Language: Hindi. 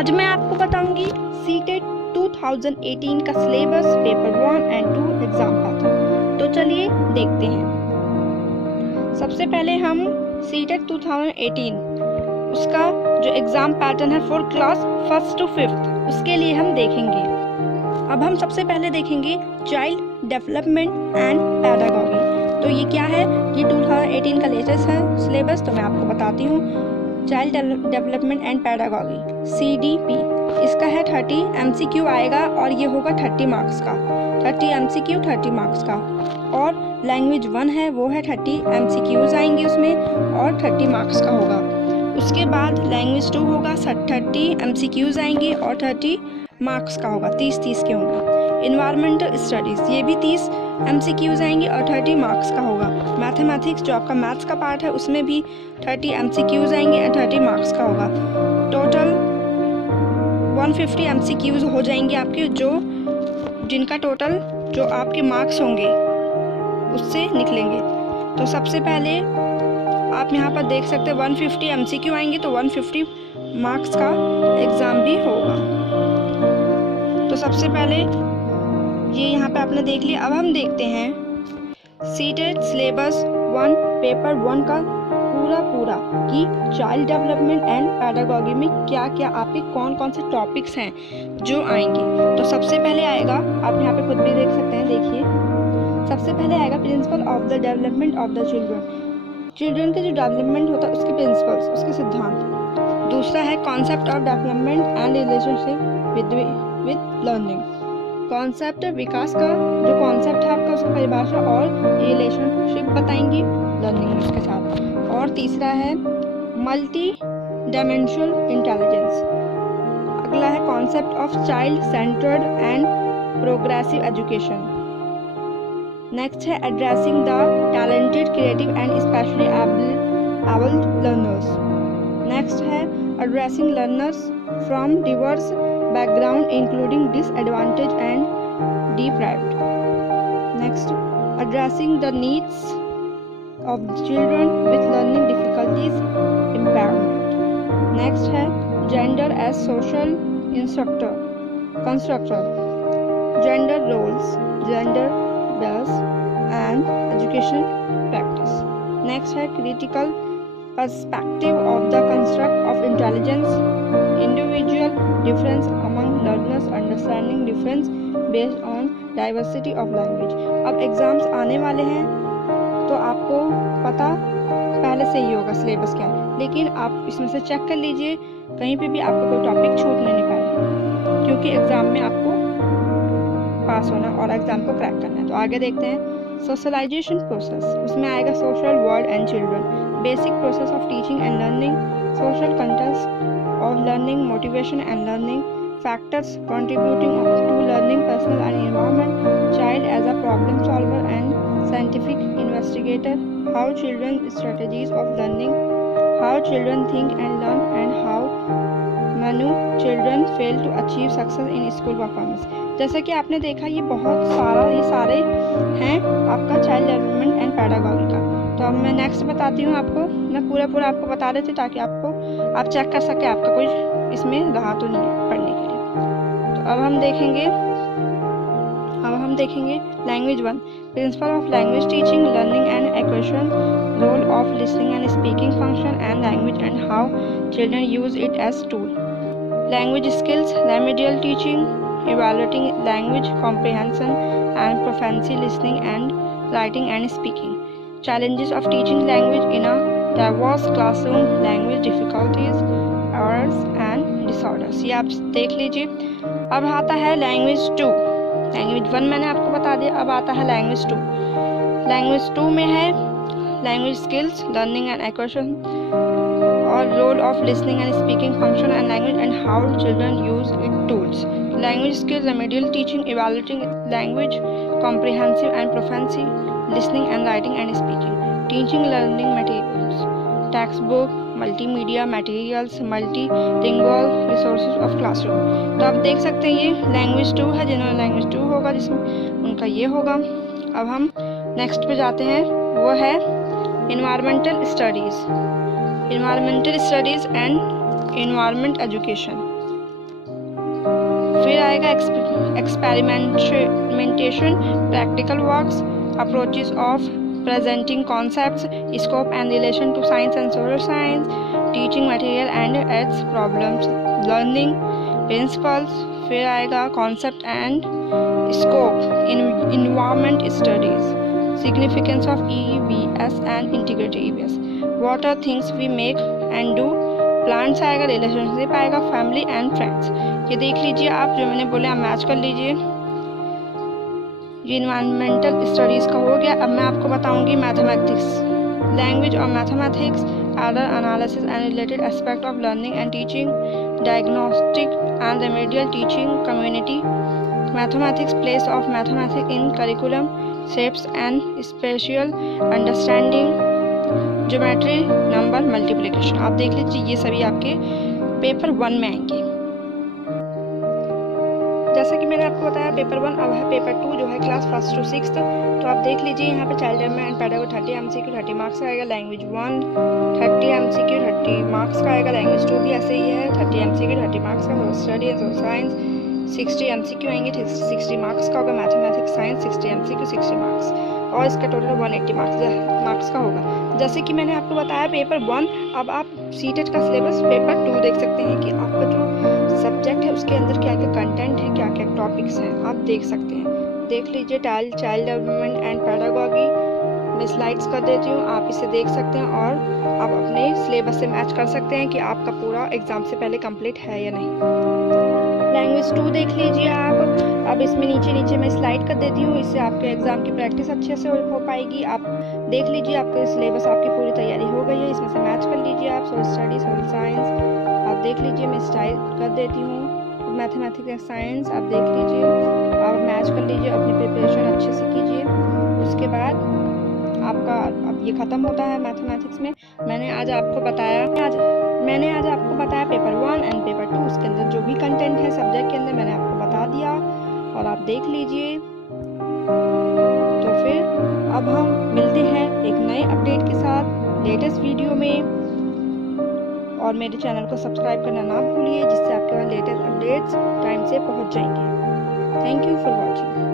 आज मैं आपको बताऊंगी सीटेट 2018 का syllabus, paper 1 and 2 exam pattern. तो चलिए देखते हैं। सबसे पहले हम सीटेट 2018 उसका जो एग्जाम पैटर्न है for class 1st to 5th उसके लिए हम देखेंगे। अब हम सबसे पहले देखेंगे चाइल्ड डेवलपमेंट एंड पैडागॉजी। तो ये क्या है? ये 2018 का लेटेस्ट है सिलेबस। तो मैं आपको बताती हूँ। Child development and pedagogy CDP, इसका है 30 MCQ आएगा और ये होगा 30 मार्क्स का। 30 MCQ 30 मार्क्स का। और लैंग्वेज 1 है, वो है 30 MCQs आएंगे उसमें और 30 मार्क्स का होगा। उसके बाद लैंग्वेज 2 होगा, 30 MCQs आएंगे और 30 मार्क्स का होगा, 30 के होंगे। इन्वायरमेंटल स्टडीज़, ये भी 30 MCQs आएंगे और 30 मार्क्स का होगा। मैथमेटिक्स, जो आपका मैथ्स का पार्ट है, उसमें भी 30 MCQs आएंगे और 30 मार्क्स का होगा। टोटल 150 MCQs हो जाएंगे आपके, जिनका टोटल जो आपके मार्क्स होंगे उससे निकलेंगे। तो सबसे पहले आप यहाँ पर देख सकते हैं 150 MCQ आएंगे तो 150 मार्क्स का एग्ज़ाम भी होगा। तो सबसे पहले ये यहाँ पे आपने देख लिया। अब हम देखते हैं सीटेट सिलेबस 1 पेपर 1 का पूरा कि चाइल्ड डेवलपमेंट एंड पैडागॉजी में क्या क्या आपके कौन से टॉपिक्स हैं जो आएंगे। तो सबसे पहले आएगा, आप यहाँ पे खुद भी देख सकते हैं, देखिए। सबसे पहले आएगा principle of the development of the children के जो डेवलपमेंट होता है उसके प्रिंसिपल्स, उसके सिद्धांत। दूसरा है concept of development and relationship with learning. Concept विकास का जो कॉन्सेप्ट है आपका, उसकी परिभाषा और रिलेशनशिप बताएंगे लर्निंग उसके साथ। और तीसरा है मल्टी डायमेंशनल इंटेलिजेंस। अगला है concept of child centred and progressive education. Next है addressing the talented, creative and specially abled learners. Next है addressing learners from diverse background including disadvantaged and deprived. Next, addressing the needs of children with learning difficulties impairment. Next है gender as social constructor, gender roles, gender bias and education practice. Next है critical perspective of the construct of intelligence, individual difference among learners, understanding difference based on diversity of language. अब एग्जाम्स आने वाले हैं तो आपको पता पहले से ही होगा सिलेबस क्या है, लेकिन आप इसमें से चेक कर लीजिए कहीं पे भी आपको कोई टॉपिक छूटने नहीं पाए, क्योंकि एग्जाम में आपको पास होना और एग्जाम को क्रैक करना है। तो आगे देखते हैं सोशलाइजेशन प्रोसेस। उसमें आएगा social world and children, basic process of teaching and learning, social context of learning, motivation and learning, factors contributing to learning, personal and environment, child as a problem solver and scientific investigator, how children strategies of learning, how children think and learn, and how many children fail to achieve success in school performance। जैसा कि आपने देखा ये सारे हैं आपका चाइल्ड डेवलपमेंट एंड पैडागॉजी का। तो अब मैं नेक्स्ट बताती हूँ आपको, मैं पूरा आपको बता देती हूँ ताकि आप चेक कर सके आपका कोई इसमें रहा तो नहीं है पढ़ने के लिए। तो अब हम देखेंगे language 1 principle of language teaching, learning and acquisition, role of listening and speaking function and language and how children use it as tool. Language skills, remedial teaching, evaluating language comprehension and proficiency, listening and writing and speaking. Challenges of teaching language in a diverse classroom, language difficulties, errors and disorders। ये आप देख लीजिए। अब आता है लैंग्वेज 2। लैंग्वेज 1 मैंने आपको बता दिया, अब आता है लैंग्वेज 2। लैंग्वेज 2 में है language skills, learning and acquisition और role of listening and speaking function and language and how children use it tools. Language skills, remedial teaching, evaluating language comprehensive and proficiency, listening and writing and speaking, teaching learning materials, textbook, multimedia materials, multilingual resources of classroom। तो आप देख सकते हैं ये लैंग्वेज 2 है, जिन्होंने लैंग्वेज 2 होगा जिसमें उनका ये होगा। अब हम नेक्स्ट पे जाते हैं, वो है environmental studies and environment education. फिर आएगा experimentation, practical works, approaches of presenting concepts, scope and relation to science and social science, teaching material and its problems, learning principles. फिर आएगा concept and scope in environment studies, significance of EVS and integrated EVS, what are things we make and do, plants आएगा, relationship आएगा, family and friends। ये देख लीजिए आप, जो मैंने बोले आप मैच कर लीजिए। ये इन्वायरमेंटल स्टडीज़ का हो गया। अब मैं आपको बताऊंगी मैथमेटिक्स, लैंग्वेज और mathematics, error analysis and related aspect of learning and teaching, diagnostic and remedial teaching, community, mathematics, place of mathematics in curriculum, shapes and special understanding, geometry, number, multiplication. आप देख लीजिए ये सभी आपके पेपर 1 में आएंगे। जैसा कि मैंने आपको बताया पेपर 1, अब है पेपर 2 जो है क्लास 1st to 6th। तो आप देख लीजिए यहाँ पे child development and pedagogy 30 MCQ 30 marks का आएगा, लैंग्वेज 1 30 MCQ 30 मार्क्स का आएगा, लैंग्वेज 2 भी ऐसे ही है 30 MCQ 30 मार्क्स का, स्टडी एंड साइंस 60 MCQ आएंगे 60 मार्क्स का होगा, मैथमेटिक्स साइंस 60 MCQ 60 मार्क्स, और इसका टोटल 180 मार्क्स का होगा। जैसे कि मैंने आपको बताया पेपर 1, अब आप सीटेट का सिलेबस पेपर 2 देख सकते हैं कि आपका जो सब्जेक्ट है उसके अंदर क्या क्या कंटेंट है, क्या क्या टॉपिक्स हैं, आप देख सकते हैं। देख लीजिए चाइल्ड डेवलपमेंट एंड पेडागोजी, मैं स्लाइड्स कर देती हूँ, आप इसे देख सकते हैं और आप अपने सिलेबस से मैच कर सकते हैं कि आपका पूरा एग्ज़ाम से पहले कंप्लीट है या नहीं। लैंग्वेज 2 देख लीजिए आप, अब इसमें नीचे मैं स्लाइड कर देती हूँ, इससे आपके एग्ज़ाम की प्रैक्टिस अच्छे से हो पाएगी। आप देख लीजिए आपके सिलेबस, आपकी पूरी तैयारी हो गई है, इसमें से मैच कर लीजिए आप। सोशल स्टडी, सोशल साइंस आप देख लीजिए, मैं स्टाइल कर देती हूँ, मैथमेटिक्स एंड साइंस आप देख लीजिए, आप मैच कर लीजिए, अपनी प्रिपरेशन अच्छे से कीजिए। उसके बाद आपका अब ये ख़त्म होता है मैथमेटिक्स में। मैंने आज आपको बताया पेपर 1 एंड पेपर 2, उसके अंदर जो भी कंटेंट है सब्जेक्ट के अंदर मैंने आपको बता दिया और आप देख लीजिए। तो फिर अब हम मिलते हैं एक नए अपडेट के साथ लेटेस्ट वीडियो में, और मेरे चैनल को सब्सक्राइब करना ना भूलिए, जिससे आपके पास लेटेस्ट अपडेट्स टाइम से पहुंच जाएंगे। Thank you for watching.